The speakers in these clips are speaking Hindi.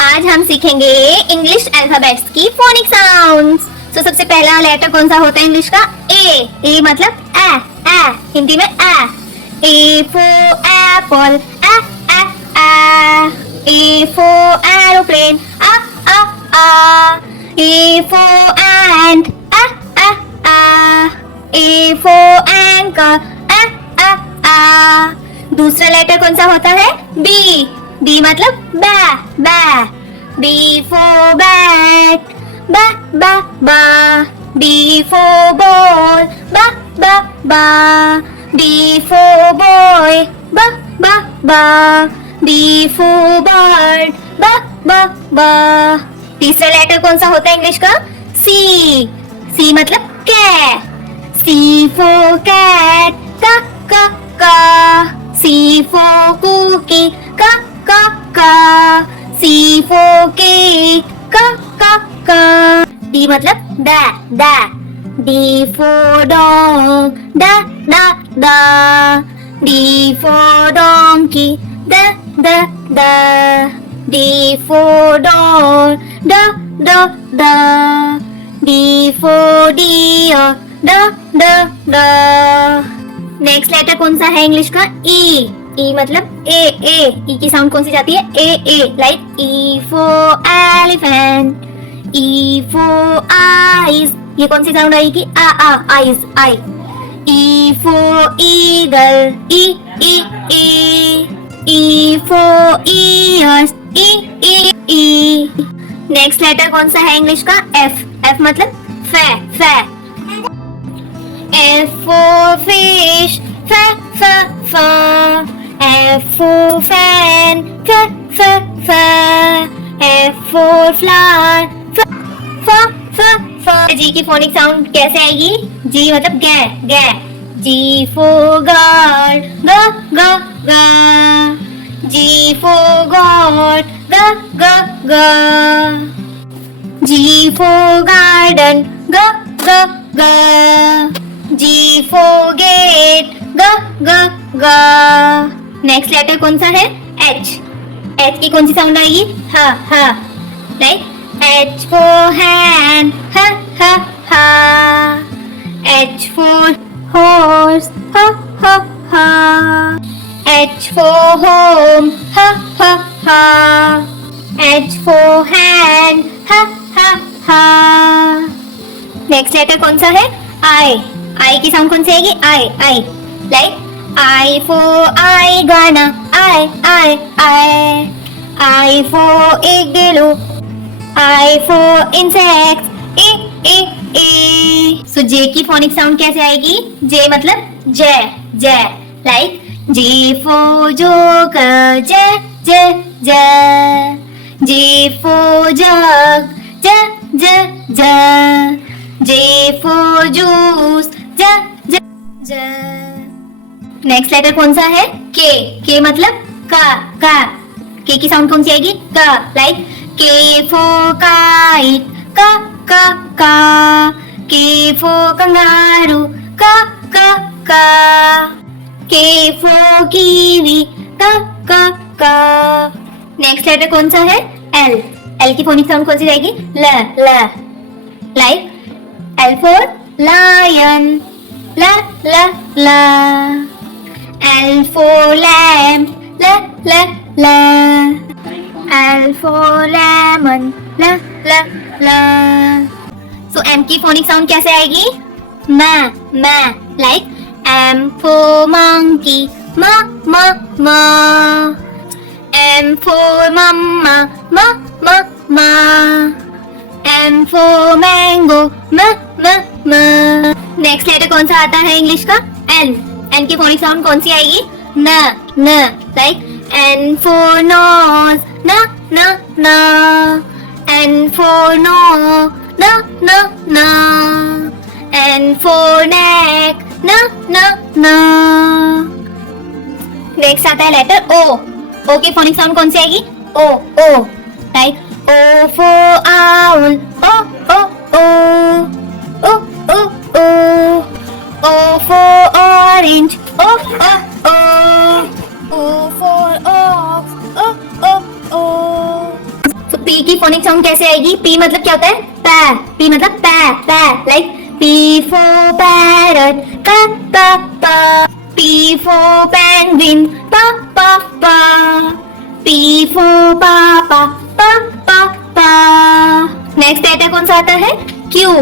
आज हम सीखेंगे इंग्लिश अल्फाबेट्स की फोनिक साउंड्स। तो सबसे पहला लेटर कौन सा होता है इंग्लिश का? ए। ए मतलब ए। हिंदी में A for Apple, A for aeroplane, A for ant, A for anchor, दूसरा लेटर कौन सा होता है? बी। बी मतलब बा। बी फॉर बैट, बा। बी फॉर बॉल, बा। बी फॉर बॉय, बा। बी फॉर बर्ड, बा। तीसरा लेटर कौन सा होता है इंग्लिश का? सी। सी मतलब कैट। सी फॉर कैट, का। C for cookie, ka. C for cake, ka. D मतलब da. D for dog, da. D for donkey, da. D for door, da. D for deer, da. Next letter कौन सा है इंग्लिश का? ई। ई मतलब ए। ई की साउंड कौन सी जाती है? A. Like E for elephant, E for eyes, ये कौन सी साउंड आएगी? Eyes, I. E for eagle, E for ears, E. Next letter कौन सा है इंग्लिश का? एफ। एफ मतलब फे। F for fish, fa. F for fan, fa. F for flower, fa. G की फोनिक साउंड कैसे आएगी? G मतलब गे। G for guard, ga. G for god, ga. G for garden, ga. G for gate, ga. Next letter कौन सा है? H। H की कौन सी साउंड आएगी? हा। Like H for hand, ha. H for horse, ha. H for home, ha. H for hand, ha. Next letter कौन सा है? आई की साउंड कौन सी आएगी? I. Like I for Iguana, I for igloo, I for insect, A. So J की फोनिक साउंड कैसे आएगी? जे मतलब J. Like J for joker, J. J for jug, ज। J for juice, j. Next letter कौन सा है? K मतलब का। K की साउंड कौन सी आएगी? का। लाइक K for kite, का। K for kangaroo, का। K for kiwi, का। नेक्स्ट लेटर कौन सा है? L की फोनिक साउंड कौन सी आएगी? ल। Like L for lion, la. L for lamb, la. L for lemon, la. So M की फोनिक साउंड कैसे आएगी? ma. Like M for monkey, ma. M for mama, ma. M for mango, ma. Next letter कौन सा आता है इंग्लिश का? N की फोनिक साउंड कौन सी आएगी? न। Like N for nose, na. N for no, na. N for neck, na. Next आता है लेटर O की फोनिक साउंड कौन सी आएगी? O। Like O for owl, o. O for orange, o. O for ox, o. Phonic sound कैसे आएगी? पी मतलब क्या होता है? पै। पी मतलब पै पै, लाइक पी फॉर पैरट, पा पा पा। पी फॉर पेंगुइन, पा पा पा। पी फॉर पापा, पा पा पा। नेक्स्ट लेटर कौन सा आता है? क्यू।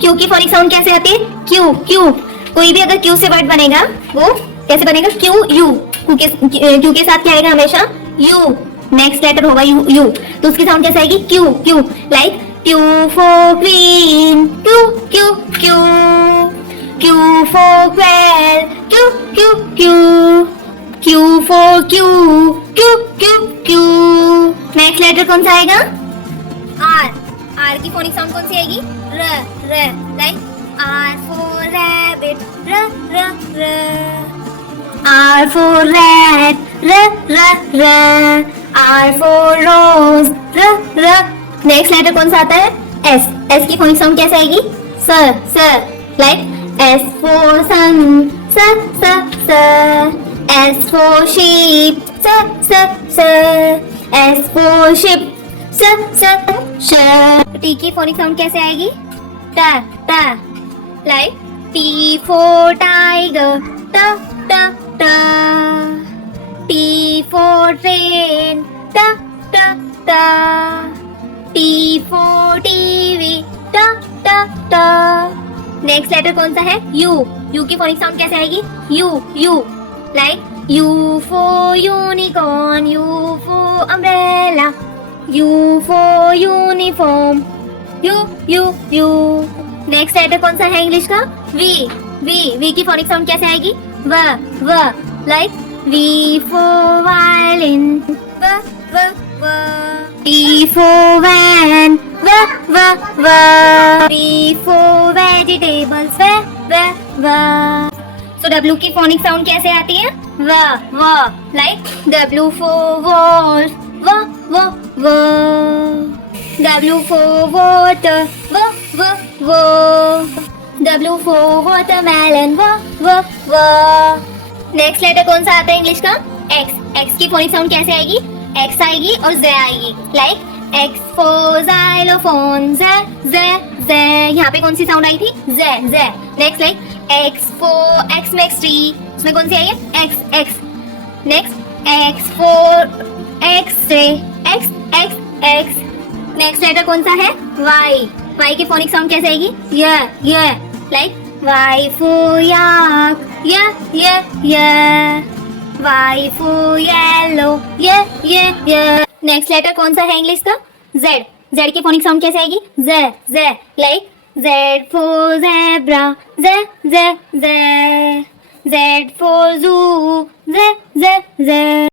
क्यू की फोनिक साउंड कैसे आती है? Q Q. कोई भी अगर क्यू से वर्ड बनेगा वो कैसे बनेगा? Q U. क्यू के साथ क्या आएगा हमेशा? यू। नेक्स्ट लेटर होगा यू यू, तो उसकी साउंड कैसे आएगी? Q Q, like Q for queen, Q Q Q. Q for quail, Q Q Q. Q for Q, Q Q Q. Next letter कौन सा आएगा? आर। आर की फोनिक साउंड कौन सी आएगी? र र, लाइक आर फॉर रैबिट, र र र। R for rat, r. R for rose, r. Next letter कौन सा आता है? S. S की फोनिक साउंड कैसे आएगी? Sir, like S for sun, s. S for sheep, s. S for ship, s. T की फोनिक साउंड कैसे आएगी? ट, like T for tiger, t. T for train, t. T for TV, t. Next letter कौन सा है? U. U की फोनिक साउंड कैसे आएगी? U, like U for unicorn, U for umbrella, U for uniform, U. Next letter कौन सा है इंग्लिश का? V की फोनिक साउंड कैसे आएगी? व, like V for violin, v. V for van, v. V for vegetables, v. So W की फोनिक साउंड कैसे आती है? व, like W for wolf, v. W for water, v. W for watermelon, v. Next letter कौन सा आता है इंग्लिश का? X की फोनिक साउंड कैसे आएगी? X आएगी और Z आएगी, like X for xylophone, Z. यहाँ पे कौन सी साउंड आई थी? Z. Next like X for X-ray, उसमें कौन सी आई है? X. Next X for X-ray, X. Next letter कौन सा है? Y की फोनिक साउंड कैसे आएगी? य, like Y for yak, yeah. Y for yellow, yeah. Next letter कौन सा है इंग्लिश का? Z की फोनिक साउंड कैसे आएगी? Z, like Z for zebra, Z. Z for zoo, Z.